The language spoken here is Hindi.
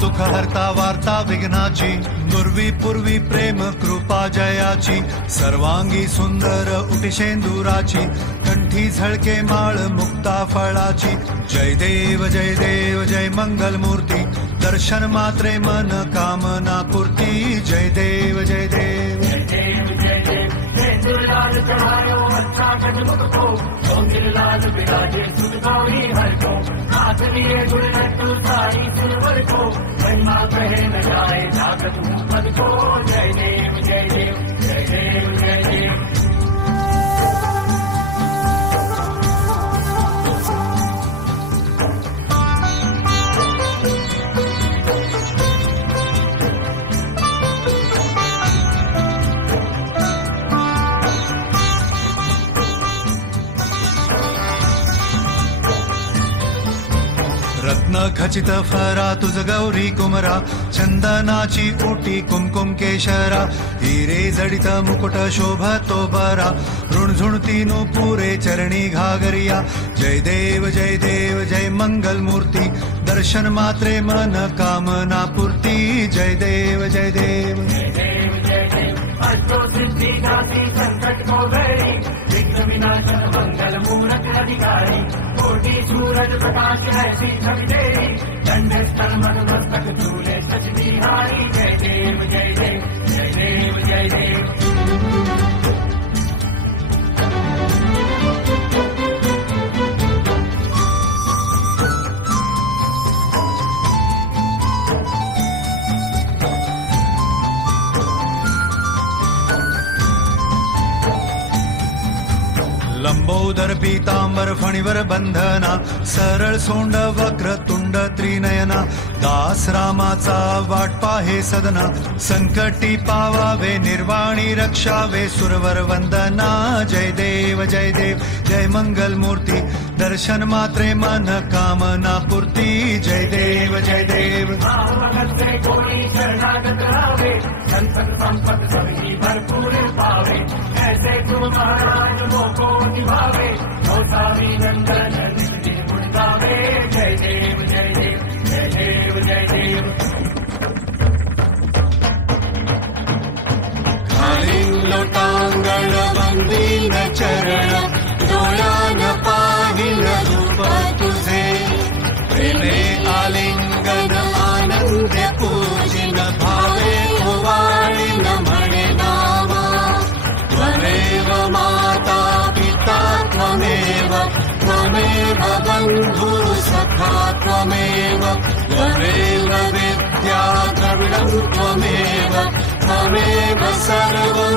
दुःख हरता वार्ता विघ्नाची, नुर्वी पूर्वी प्रेम कृपा जयाची, सर्वांगी सुंदर उटिशेंदुराची, कंठी झळके माळ मुक्ता फळाची. जय देव जय मंगल मूर्ती, दर्शन मात्रे मन कामना पूर्ती. जय देव जय देव लाल चढ़ायो अच्छा गजमुख को, लाल बिराजे सुख गौरी हर को, हाथ लिए गुरु सारी सिलवर को, महिमा कहे न जाए जागत पद को. जय देव जय देव जय देव जय देव. रत्न खचित फरा तुझ गौरी कुमरा, चंदनाची ओटी कुमकुम केशरा, हिरे जडित मुकुट शोभतो बरा, ऋणझुणती पुरे चरणी घागरिया. जय देव जय मंगल मूर्ती, दर्शन मात्रे मन कामना पूर्ती. जय देव जय देव अष्टो सिद्धि दाती संकट को गई, विघ्न विनाशन मंगल मूरत अधिकारी, कोटि सूरज प्रकाश ऐसी छवि तेरी, दंड स्थल मन मस्तक झूले सच बिहारी. जय देव जय देव जय देव जय देव. लंबोदर पीतांबर फणीवर बंधना, सरळ सोंड वक्र तुंड त्रिनयना, दास रामाचा वाट पाहे सदना, संकटी पावावे निर्वाणी रक्षावे सुरवर वंदना. जय देव जय मंगल मूर्ती, दर्शन मात्रे मन कामना पूर्ती. जय देव जय देव संपत संपत सभी भरपूर पावे, ऐसे तुम महाराज मोको निभावे, गौसावी नंदन गुण गावे. जय देव जय देव जय देव जय देव. लोटांगण वंदीन चरण, डोळ्यान पाहिल रूप तुझे, प्रेमे आलिंगन आनंद पूजिन, भावे वाळीन म्हणे नामा. त्वमेव माता पिता त्वमेव, त्वमेव बंधु सखा त्वमेव, त्वमेव विद्या द्रविणं त्वमेव, त्वमेव सर्वं